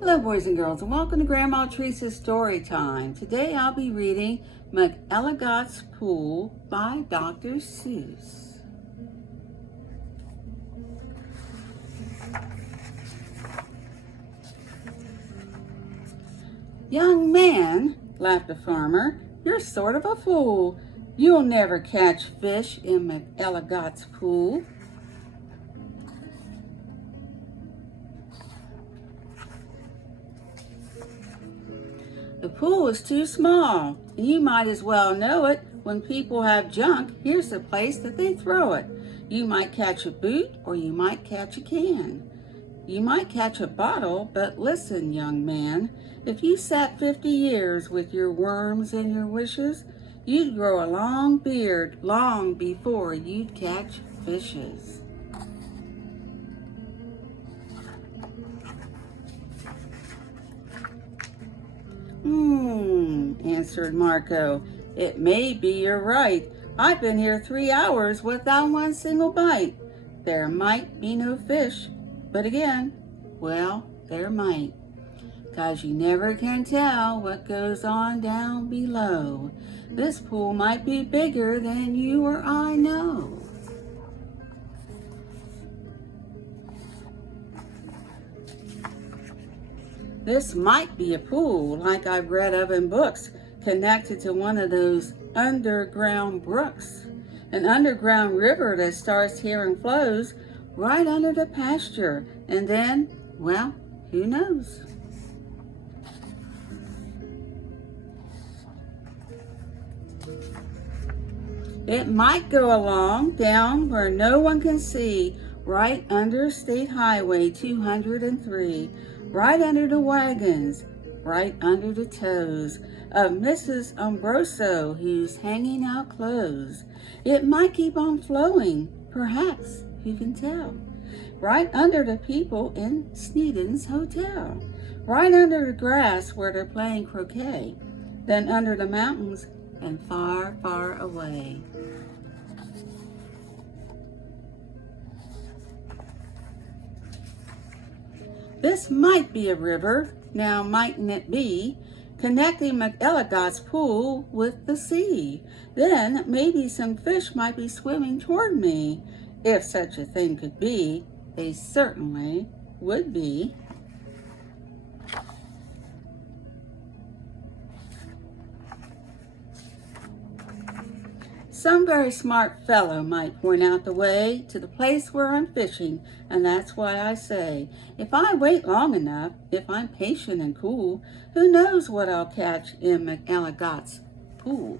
Hello boys and girls, and welcome to Grandma Teresa's Story Time. Today I'll be reading McElligot's Pool by Dr. Seuss. "Young man," laughed the farmer, "you're sort of a fool. You'll never catch fish in McElligot's pool." "The pool is too small, and you might as well know it. When people have junk, here's the place that they throw it. You might catch a boot, or you might catch a can. You might catch a bottle, but listen, young man, if you sat 50 years with your worms and your wishes, you'd grow a long beard long before you'd catch fishes." Answered Marco. "It may be you're right. I've been here 3 hours without one single bite. There might be no fish, but again, well, there might. 'Cause you never can tell what goes on down below. This pool might be bigger than you or I know." "This might be a pool like I've read of in books, connected to one of those underground brooks. An underground river that starts here and flows right under the pasture. And then, well, who knows?" "It might go along down where no one can see, right under State Highway 203, right under the wagons, right under the toes of Mrs. Umbroso, who's hanging out clothes. It might keep on flowing, perhaps, who can tell? Right under the people in Sneeden's Hotel, right under the grass where they're playing croquet, then under the mountains and far, far away." "This might be a river, now mightn't it be, connecting McElligot's pool with the sea? Then maybe some fish might be swimming toward me. If such a thing could be, they certainly would be." "Some very smart fellow might point out the way to the place where I'm fishing, and that's why I say, if I wait long enough, if I'm patient and cool, who knows what I'll catch in McElligot's pool."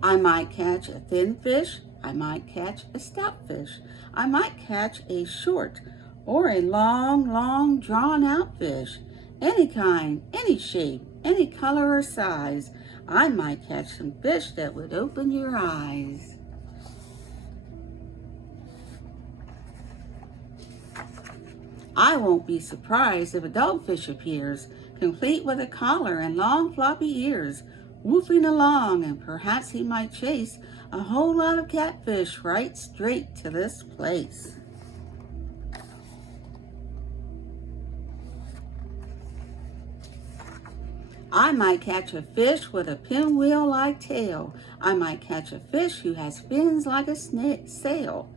"I might catch a thin fish, I might catch a stout fish, I might catch a short or a long, drawn-out fish. Any kind, any shape, any color or size. I might catch some fish that would open your eyes." "I won't be surprised if a dogfish appears, complete with a collar and long floppy ears, woofing along, and perhaps he might chase a whole lot of catfish right straight to this place." "I might catch a fish with a pinwheel-like tail. I might catch a fish who has fins like a sail.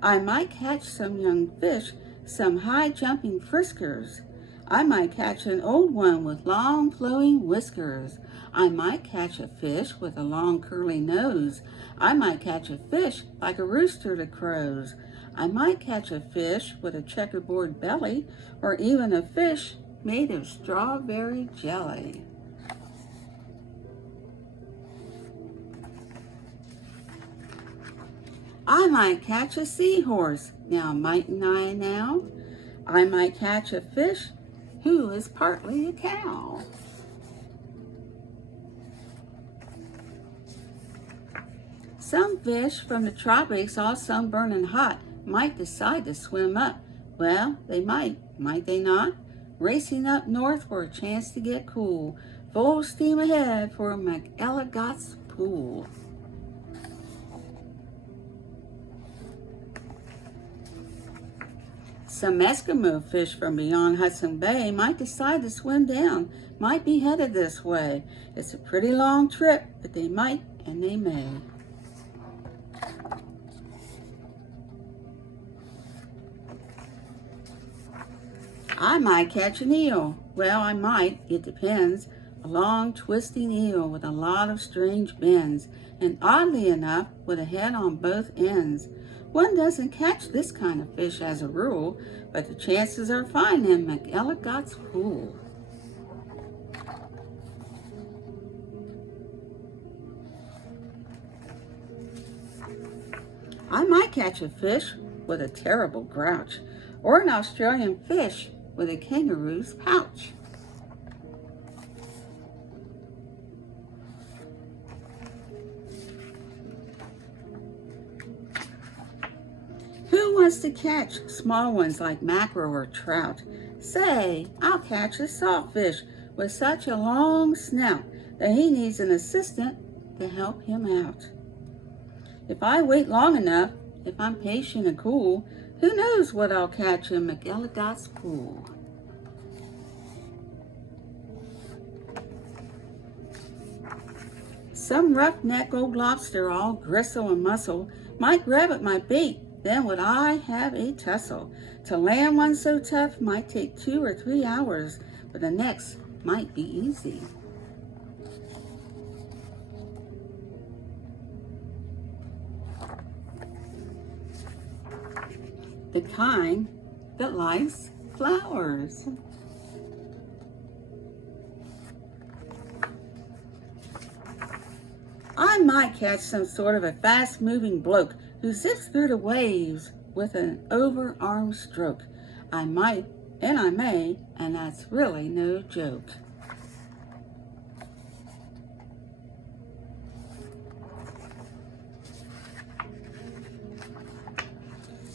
I might catch some young fish, some high-jumping friskers. I might catch an old one with long flowing whiskers. I might catch a fish with a long curly nose. I might catch a fish like a rooster that crows. I might catch a fish with a checkerboard belly, or even a fish made of strawberry jelly." "I might catch a seahorse, now mightn't I now? I might catch a fish who is partly a cow." "Some fish from the tropics, all sunburned and hot, might decide to swim up. Well, they might they not? Racing up north for a chance to get cool. Full steam ahead for McElligot's pool." Some Eskimo fish from beyond Hudson Bay might decide to swim down, might be headed this way. It's a pretty long trip, but they might and they may. I might catch an eel. Well, I might, it depends. A long twisting eel with a lot of strange bends, and oddly enough, with a head on both ends. One doesn't catch this kind of fish as a rule, but the chances are fine in McElligot's pool. I might catch a fish with a terrible grouch, or an Australian fish with a kangaroo's pouch. Who wants to catch small ones like mackerel or trout? Say, I'll catch a saltfish with such a long snout that he needs an assistant to help him out. If I wait long enough, if I'm patient and cool, who knows what I'll catch in McElligot's pool. Some roughneck old lobster, all gristle and muscle, might grab at my bait, then would I have a tussle. To land one so tough might take 2 or 3 hours, but the next might be easy. The kind that likes flowers. I might catch some sort of a fast-moving bloke who zips through the waves with an overarm stroke. I might, and I may, and that's really no joke.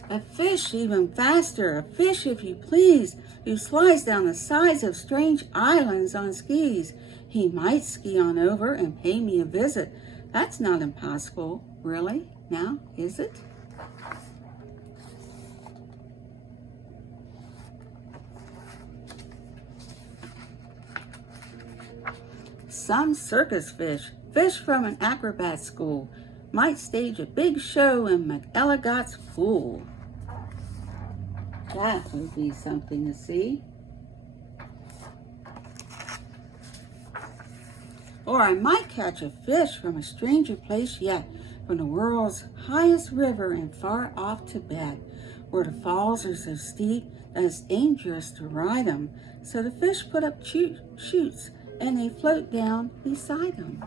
A fish even faster, a fish if you please, who slides down the sides of strange islands on skis. He might ski on over and pay me a visit. That's not impossible, really, now, is it? Some circus fish, fish from an acrobat school, might stage a big show in McElligot's pool. That would be something to see. Or I might catch a fish from a stranger place yet, from the world's highest river in far off Tibet, where the falls are so steep that it's dangerous to ride them. So the fish put up chutes and they float down beside them.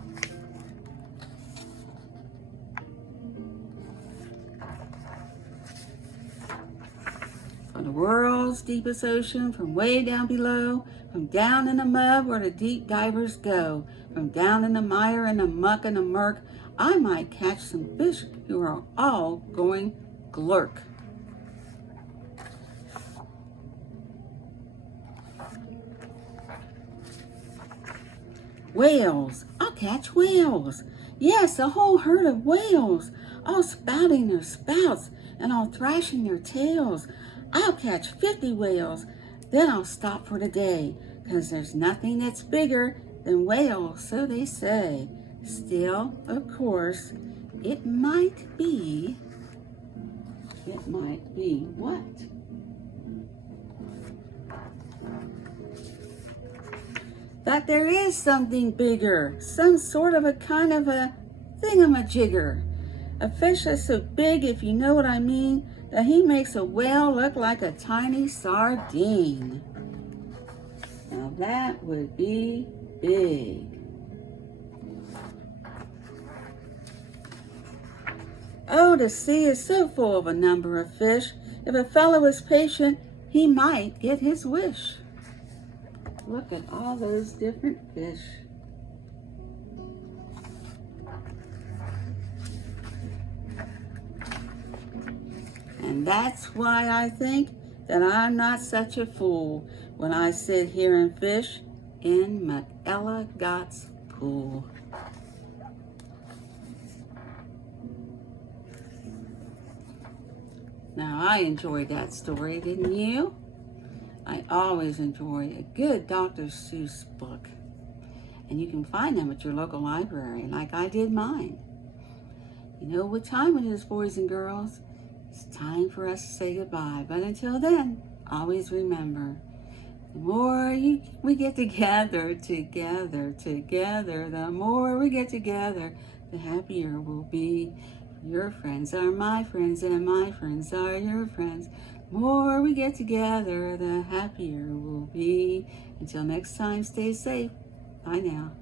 From the world's deepest ocean, from way down below, from down in the mud where the deep divers go, from down in the mire and the muck and the murk, I might catch some fish who are all going glurk. Whales, I'll catch whales. Yes, a whole herd of whales, all spouting their spouts and all thrashing their tails. I'll catch 50 whales, then I'll stop for the day, 'cause there's nothing that's bigger than whales, so they say. Still, of course, it might be what? That there is something bigger, some sort of a kind of a thingamajigger. A fish that's so big, if you know what I mean, that he makes a whale look like a tiny sardine. Now that would be big. Oh, the sea is so full of a number of fish. If a fellow is patient, he might get his wish. Look at all those different fish. And that's why I think that I'm not such a fool when I sit here and fish in McElligot's pool. Now, I enjoyed that story, didn't you? I always enjoy a good Dr. Seuss book. And you can find them at your local library, like I did mine. You know what time it is, boys and girls? It's time for us to say goodbye. But until then, always remember, the more we get together, the more we get together, the happier we'll be. Your friends are my friends, and my friends are your friends. The more we get together, the happier we'll be. Until next time, stay safe. Bye now.